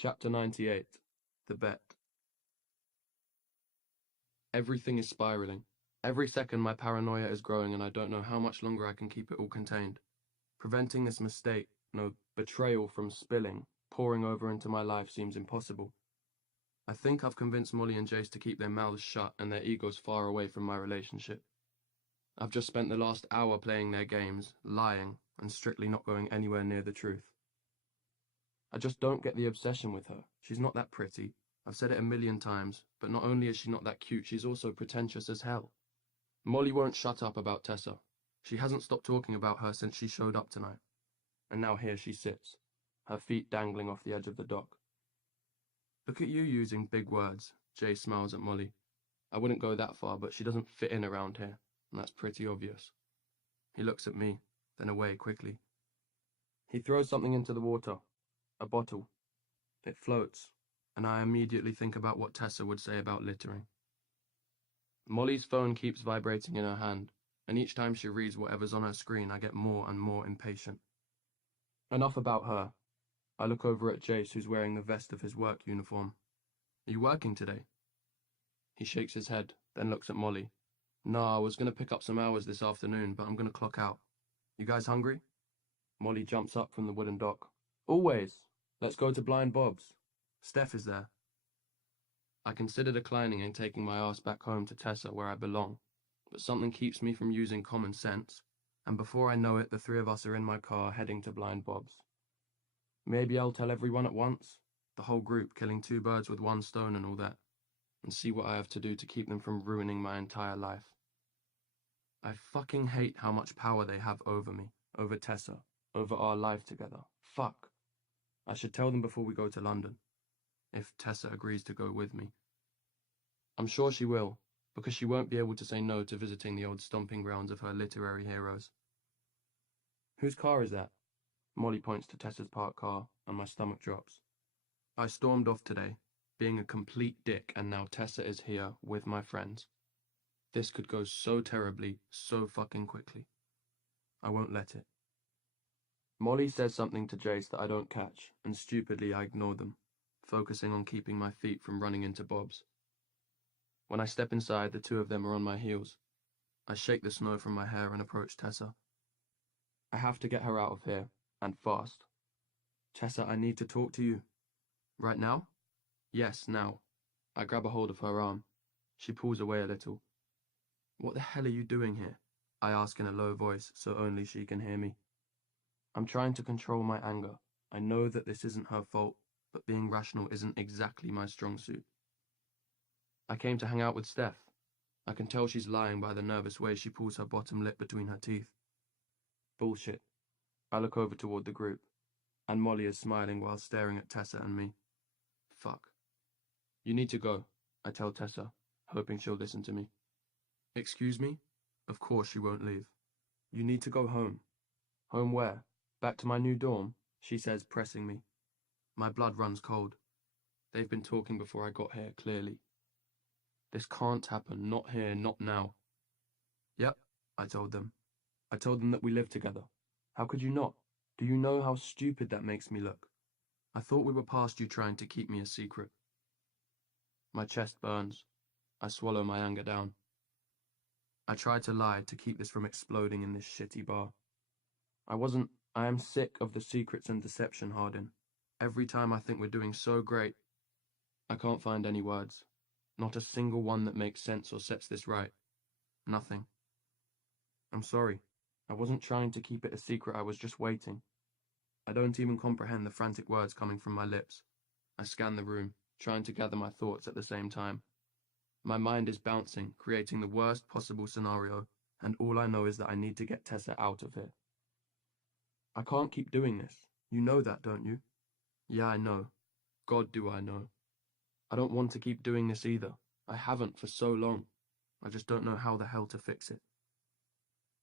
Chapter 98. The Bet. Everything is spiraling. Every second my paranoia is growing and I don't know how much longer I can keep it all contained. Preventing this mistake, no, betrayal from spilling, pouring over into my life seems impossible. I think I've convinced Molly and Jace to keep their mouths shut and their egos far away from my relationship. I've just spent the last hour playing their games, lying, and strictly not going anywhere near the truth. I just don't get the obsession with her. She's not that pretty. I've said it a million times, but not only is she not that cute, she's also pretentious as hell. Molly won't shut up about Tessa. She hasn't stopped talking about her since she showed up tonight. And now here she sits, her feet dangling off the edge of the dock. Look at you using big words, Jay smiles at Molly. I wouldn't go that far, but she doesn't fit in around here, and that's pretty obvious. He looks at me, then away quickly. He throws something into the water, a bottle. It floats, and I immediately think about what Tessa would say about littering. Molly's phone keeps vibrating in her hand, and each time she reads whatever's on her screen, I get more and more impatient. Enough about her. I look over at Jace, who's wearing the vest of his work uniform. Are you working today? He shakes his head, then looks at Molly. Nah, I was going to pick up some hours this afternoon, but I'm going to clock out. You guys hungry? Molly jumps up from the wooden dock. Always. Let's go to Blind Bob's. Steph is there. I consider declining and taking my ass back home to Tessa where I belong, but something keeps me from using common sense, and before I know it, the three of us are in my car heading to Blind Bob's. Maybe I'll tell everyone at once, the whole group, killing two birds with one stone and all that, and see what I have to do to keep them from ruining my entire life. I fucking hate how much power they have over me, over Tessa, over our life together. Fuck. I should tell them before we go to London, if Tessa agrees to go with me. I'm sure she will, because she won't be able to say no to visiting the old stomping grounds of her literary heroes. Whose car is that? Molly points to Tessa's parked car, and my stomach drops. I stormed off today, being a complete dick, and now Tessa is here with my friends. This could go so terribly, so fucking quickly. I won't let it. Molly says something to Jace that I don't catch, and stupidly I ignore them, focusing on keeping my feet from running into Bob's. When I step inside, the two of them are on my heels. I shake the snow from my hair and approach Tessa. I have to get her out of here, and fast. Tessa, I need to talk to you. Right now? Yes, now. I grab a hold of her arm. She pulls away a little. What the hell are you doing here? I ask in a low voice, so only she can hear me. I'm trying to control my anger. I know that this isn't her fault, but being rational isn't exactly my strong suit. I came to hang out with Steph. I can tell she's lying by the nervous way she pulls her bottom lip between her teeth. Bullshit. I look over toward the group, and Molly is smiling while staring at Tessa and me. Fuck. You need to go, I tell Tessa, hoping she'll listen to me. Excuse me? Of course she won't leave. You need to go home. Home where? Back to my new dorm, she says, pressing me. My blood runs cold. They've been talking before I got here, clearly. This can't happen, not here, not now. Yep, I told them. I told them that we live together. How could you not? Do you know how stupid that makes me look? I thought we were past you trying to keep me a secret. My chest burns. I swallow my anger down. I try to lie to keep this from exploding in this shitty bar. I am sick of the secrets and deception, Hardin. Every time I think we're doing so great, I can't find any words. Not a single one that makes sense or sets this right. Nothing. I'm sorry. I wasn't trying to keep it a secret, I was just waiting. I don't even comprehend the frantic words coming from my lips. I scan the room, trying to gather my thoughts at the same time. My mind is bouncing, creating the worst possible scenario, and all I know is that I need to get Tessa out of here. I can't keep doing this. You know that, don't you? Yeah, I know. God, do I know. I don't want to keep doing this either. I haven't for so long. I just don't know how the hell to fix it.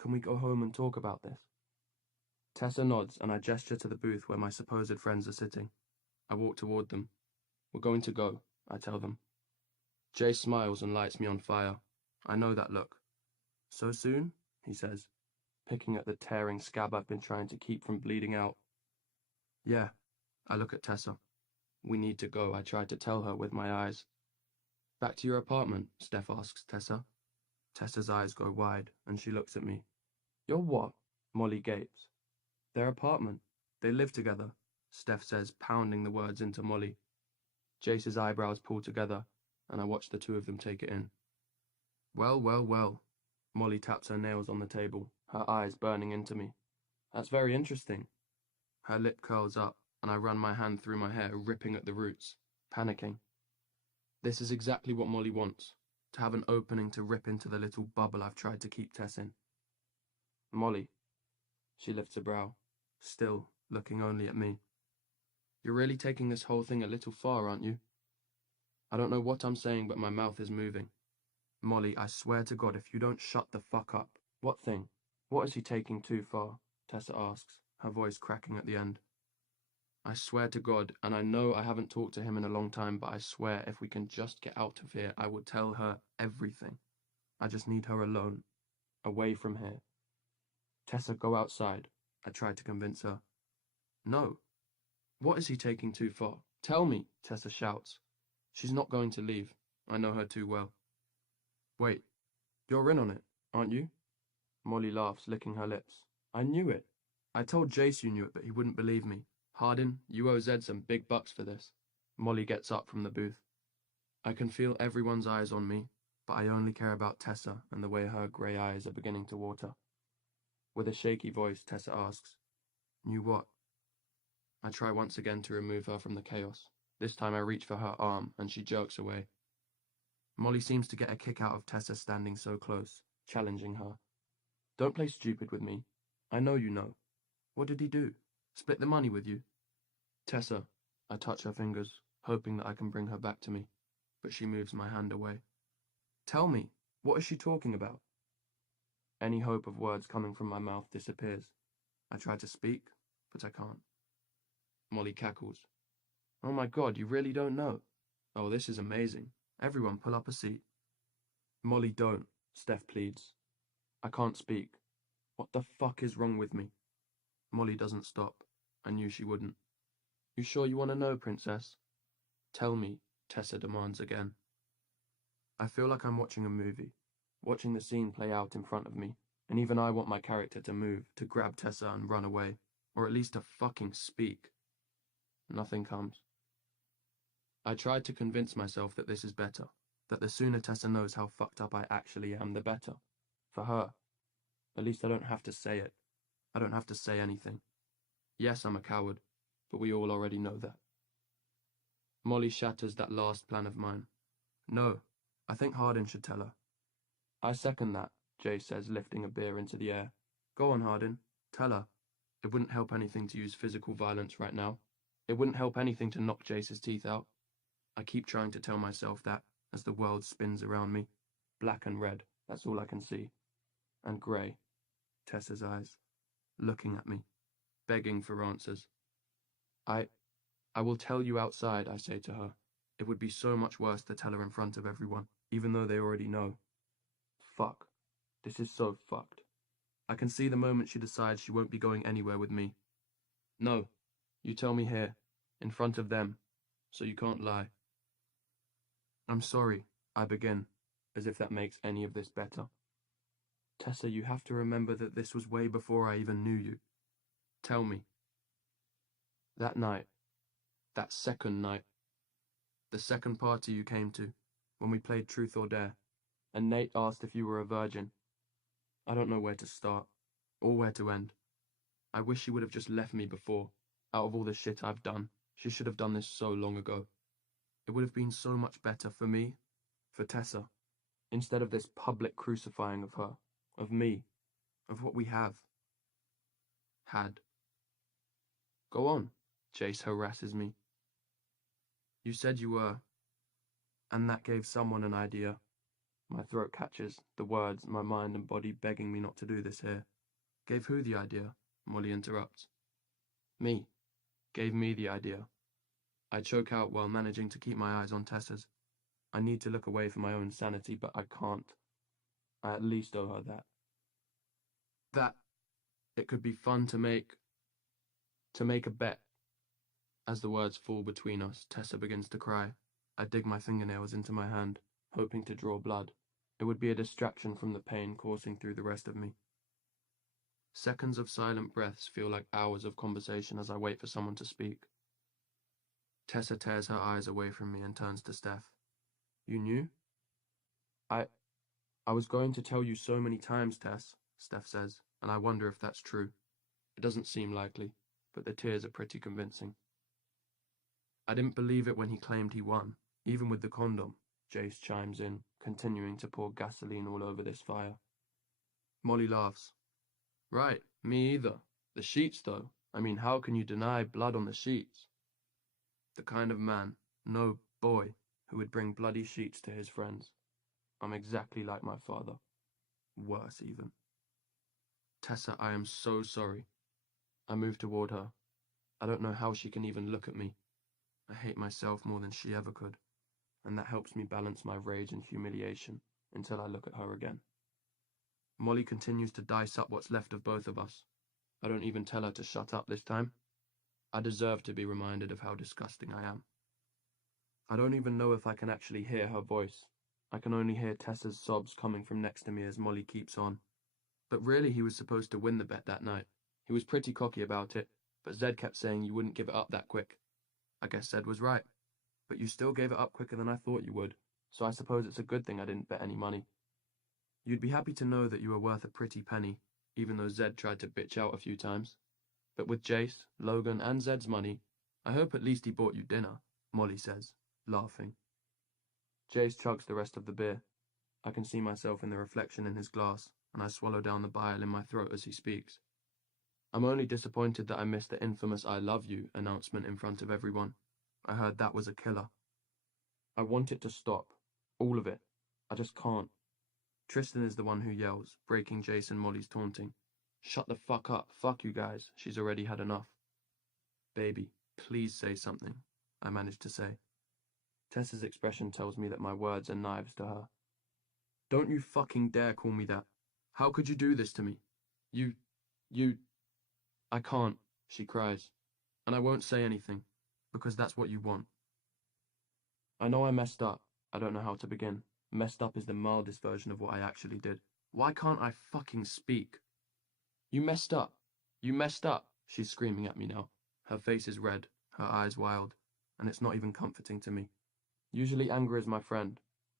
Can we go home and talk about this? Tessa nods, and I gesture to the booth where my supposed friends are sitting. I walk toward them. We're going to go, I tell them. Jay smiles and lights me on fire. I know that look. So soon? He says, picking at the tearing scab I've been trying to keep from bleeding out. Yeah, I look at Tessa. We need to go, I tried to tell her with my eyes. Back to your apartment, Steph asks Tessa. Tessa's eyes go wide, and she looks at me. Your what? Molly gapes. Their apartment. They live together, Steph says, pounding the words into Molly. Jace's eyebrows pull together, and I watch the two of them take it in. Well, well, well. Molly taps her nails on the table, her eyes burning into me. That's very interesting. Her lip curls up, and I run my hand through my hair, ripping at the roots, panicking. This is exactly what Molly wants, to have an opening to rip into the little bubble I've tried to keep Tess in. Molly. She lifts a brow, still looking only at me. You're really taking this whole thing a little far, aren't you? I don't know what I'm saying, but my mouth is moving. Molly, I swear to God, if you don't shut the fuck up. What thing? What is he taking too far? Tessa asks, her voice cracking at the end. I swear to God, and I know I haven't talked to him in a long time, but I swear if we can just get out of here, I will tell her everything. I just need her alone, away from here. Tessa, go outside. I tried to convince her. No. What is he taking too far? Tell me, Tessa shouts. She's not going to leave. I know her too well. Wait, you're in on it, aren't you? Molly laughs, licking her lips. I knew it. I told Jace you knew it, but he wouldn't believe me. Hardin, you owe Zed some big bucks for this. Molly gets up from the booth. I can feel everyone's eyes on me, but I only care about Tessa and the way her grey eyes are beginning to water. With a shaky voice, Tessa asks, Knew what? I try once again to remove her from the chaos. This time I reach for her arm, and she jerks away. Molly seems to get a kick out of Tessa standing so close, challenging her. Don't play stupid with me. I know you know. What did he do? Split the money with you? Tessa, I touch her fingers, hoping that I can bring her back to me, but she moves my hand away. Tell me, what is she talking about? Any hope of words coming from my mouth disappears. I try to speak, but I can't. Molly cackles. Oh my God, you really don't know? Oh, this is amazing. Everyone pull up a seat. Molly, don't, Steph pleads. I can't speak. What the fuck is wrong with me? Molly doesn't stop. I knew she wouldn't. You sure you want to know, Princess? Tell me, Tessa demands again. I feel like I'm watching a movie, watching the scene play out in front of me, and even I want my character to move, to grab Tessa and run away, or at least to fucking speak. Nothing comes. I tried to convince myself that this is better, that the sooner Tessa knows how fucked up I actually am, the better. For her. At least I don't have to say it. I don't have to say anything. Yes, I'm a coward, but we all already know that. Molly shatters that last plan of mine. No, I think Hardin should tell her. I second that, Jay says, lifting a beer into the air. Go on, Hardin. Tell her. It wouldn't help anything to use physical violence right now. It wouldn't help anything to knock Jace's teeth out. I keep trying to tell myself that as the world spins around me. Black and red, that's all I can see. And grey, Tessa's eyes, looking at me, begging for answers. I will tell you outside, I say to her. It would be so much worse to tell her in front of everyone, even though they already know. Fuck. This is so fucked. I can see the moment she decides she won't be going anywhere with me. No, you tell me here, in front of them, so you can't lie. I'm sorry, I begin, as if that makes any of this better. Tessa, you have to remember that this was way before I even knew you. Tell me. That night, that second night, the second party you came to, when we played Truth or Dare, and Nate asked if you were a virgin. I don't know where to start, or where to end. I wish she would have just left me before. Out of all the shit I've done, she should have done this so long ago. It would have been so much better for me, for Tessa, instead of this public crucifying of her, of me, of what we have. Had. Go on, Jace harasses me. You said you were, and that gave someone an idea. My throat catches, the words, my mind and body begging me not to do this here. Gave who the idea? Molly interrupts. Me. Gave me the idea. I choke out while managing to keep my eyes on Tessa's. I need to look away for my own sanity, but I can't. I at least owe her that. That it could be fun to make a bet. As the words fall between us, Tessa begins to cry. I dig my fingernails into my hand, hoping to draw blood. It would be a distraction from the pain coursing through the rest of me. Seconds of silent breaths feel like hours of conversation as I wait for someone to speak. Tessa tears her eyes away from me and turns to Steph. You knew? I was going to tell you so many times, Tess, Steph says, and I wonder if that's true. It doesn't seem likely, but the tears are pretty convincing. I didn't believe it when he claimed he won, even with the condom, Jace chimes in, continuing to pour gasoline all over this fire. Molly laughs. Right, me either. The sheets, though. I mean, how can you deny blood on the sheets? The kind of man, no boy, who would bring bloody sheets to his friends. I'm exactly like my father. Worse, even. Tessa, I am so sorry. I move toward her. I don't know how she can even look at me. I hate myself more than she ever could, and that helps me balance my rage and humiliation until I look at her again. Molly continues to dice up what's left of both of us. I don't even tell her to shut up this time. I deserve to be reminded of how disgusting I am. I don't even know if I can actually hear her voice. I can only hear Tessa's sobs coming from next to me as Molly keeps on. But really, he was supposed to win the bet that night. He was pretty cocky about it, but Zed kept saying you wouldn't give it up that quick. I guess Zed was right. But you still gave it up quicker than I thought you would, so I suppose it's a good thing I didn't bet any money. You'd be happy to know that you were worth a pretty penny, even though Zed tried to bitch out a few times. But with Jace, Logan, and Zed's money, I hope at least he bought you dinner, Molly says, laughing. Jace chugs the rest of the beer. I can see myself in the reflection in his glass, and I swallow down the bile in my throat as he speaks. I'm only disappointed that I missed the infamous I love you announcement in front of everyone. I heard that was a killer. I want it to stop. All of it. I just can't. Tristan is the one who yells, breaking Jace and Molly's taunting. Shut the fuck up. Fuck you guys. She's already had enough. Baby, please say something, I manage to say. Tessa's expression tells me that my words are knives to her. Don't you fucking dare call me that. How could you do this to me? You... I can't, she cries. And I won't say anything, because that's what you want. I know I messed up. I don't know how to begin. Messed up is the mildest version of what I actually did. Why can't I fucking speak? You messed up. You messed up, she's screaming at me now. Her face is red, her eyes wild, and it's not even comforting to me. Usually anger is my friend.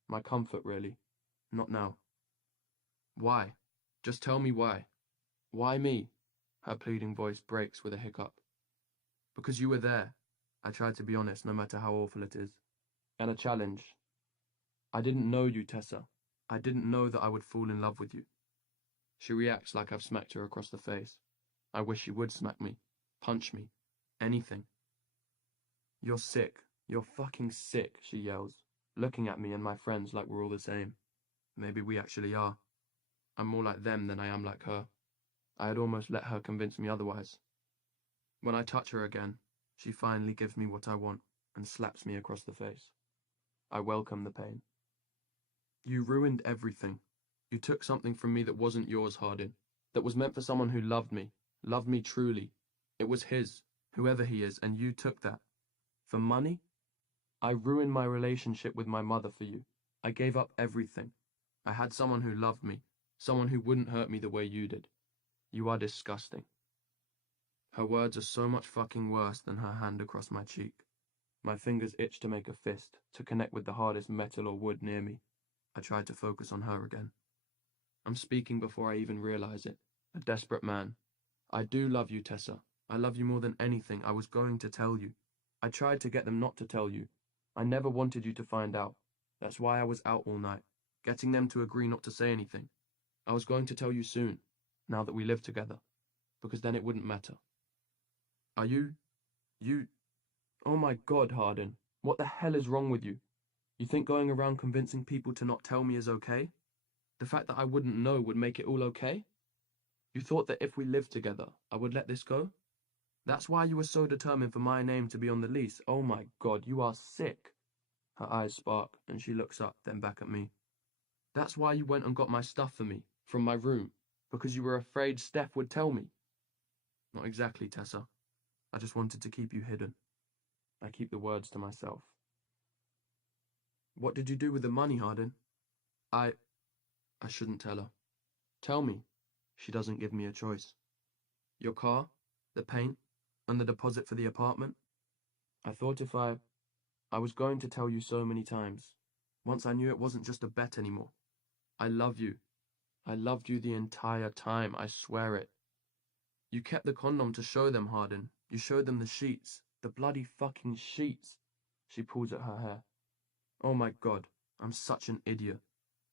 My comfort, really. Not now. Why? Just tell me why. Why me? Her pleading voice breaks with a hiccup. Because you were there. I tried to be honest, no matter how awful it is. And a challenge. I didn't know you, Tessa. I didn't know that I would fall in love with you. She reacts like I've smacked her across the face. I wish she would smack me. Punch me. Anything. You're sick. You're fucking sick, she yells, looking at me and my friends like we're all the same. Maybe we actually are. I'm more like them than I am like her. I had almost let her convince me otherwise. When I touch her again, she finally gives me what I want and slaps me across the face. I welcome the pain. You ruined everything. You took something from me that wasn't yours, Hardin, that was meant for someone who loved me truly. It was his, whoever he is, and you took that. For money? I ruined my relationship with my mother for you. I gave up everything. I had someone who loved me, someone who wouldn't hurt me the way you did. You are disgusting. Her words are so much fucking worse than her hand across my cheek. My fingers itch to make a fist, to connect with the hardest metal or wood near me. I tried to focus on her again. I'm speaking before I even realize it. A desperate man. I do love you, Tessa. I love you more than anything. I was going to tell you. I tried to get them not to tell you. I never wanted you to find out. That's why I was out all night, getting them to agree not to say anything. I was going to tell you soon, now that we live together, because then it wouldn't matter. Are you... Oh my God, Hardin. What the hell is wrong with you? You think going around convincing people to not tell me is okay? The fact that I wouldn't know would make it all okay? You thought that if we lived together, I would let this go? That's why you were so determined for my name to be on the lease. Oh my God, you are sick. Her eyes spark, and she looks up, then back at me. That's why you went and got my stuff for me, from my room, because you were afraid Steph would tell me. Not exactly, Tessa. I just wanted to keep you hidden. I keep the words to myself. What did you do with the money, Hardin? I shouldn't tell her. Tell me. She doesn't give me a choice. Your car, the paint, and the deposit for the apartment? I thought if I was going to tell you so many times. Once I knew it wasn't just a bet anymore. I love you. I loved you the entire time, I swear it. You kept the condom to show them, Hardin. You showed them the sheets. The bloody fucking sheets. She pulls at her hair. Oh my God, I'm such an idiot.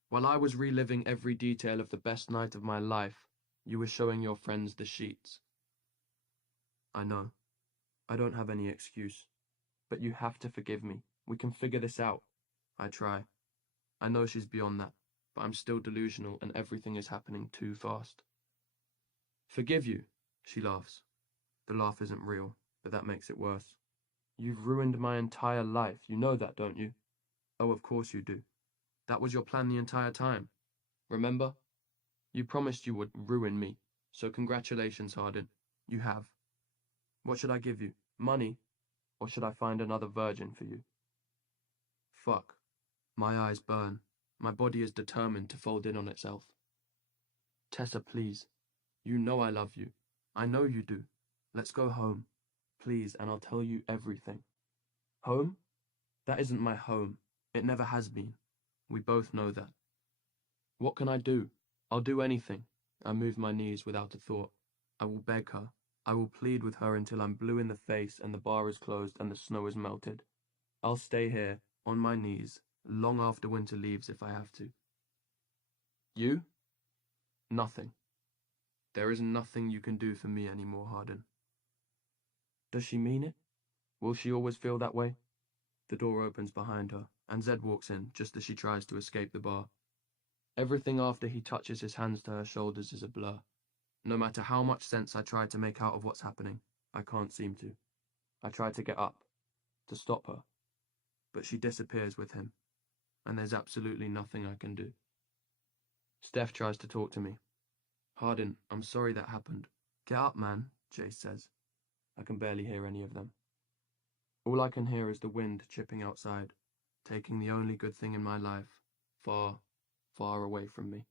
While I was reliving every detail of the best night of my life, you were showing your friends the sheets. I know. I don't have any excuse. But you have to forgive me. We can figure this out. I try. I know she's beyond that, but I'm still delusional and everything is happening too fast. Forgive you, she laughs. The laugh isn't real, but that makes it worse. You've ruined my entire life. You know that, don't you? Oh, of course you do. That was your plan the entire time. Remember? You promised you would ruin me, so congratulations, Hardin. You have. What should I give you? Money? Or should I find another virgin for you? Fuck. My eyes burn. My body is determined to fold in on itself. Tessa, please. You know I love you. I know you do. Let's go home. Please, and I'll tell you everything. Home? That isn't my home. It never has been. We both know that. What can I do? I'll do anything. I move my knees without a thought. I will beg her. I will plead with her until I'm blue in the face and the bar is closed and the snow is melted. I'll stay here, on my knees, long after winter leaves if I have to. You? Nothing. There is nothing you can do for me anymore, Hardin. Does she mean it? Will she always feel that way? The door opens behind her, and Zed walks in just as she tries to escape the bar. Everything after he touches his hands to her shoulders is a blur. No matter how much sense I try to make out of what's happening, I can't seem to. I try to get up, to stop her, but she disappears with him, and there's absolutely nothing I can do. Steph tries to talk to me. Hardin, I'm sorry that happened. Get up, man, Jace says. I can barely hear any of them. All I can hear is the wind chipping outside, taking the only good thing in my life far, far away from me.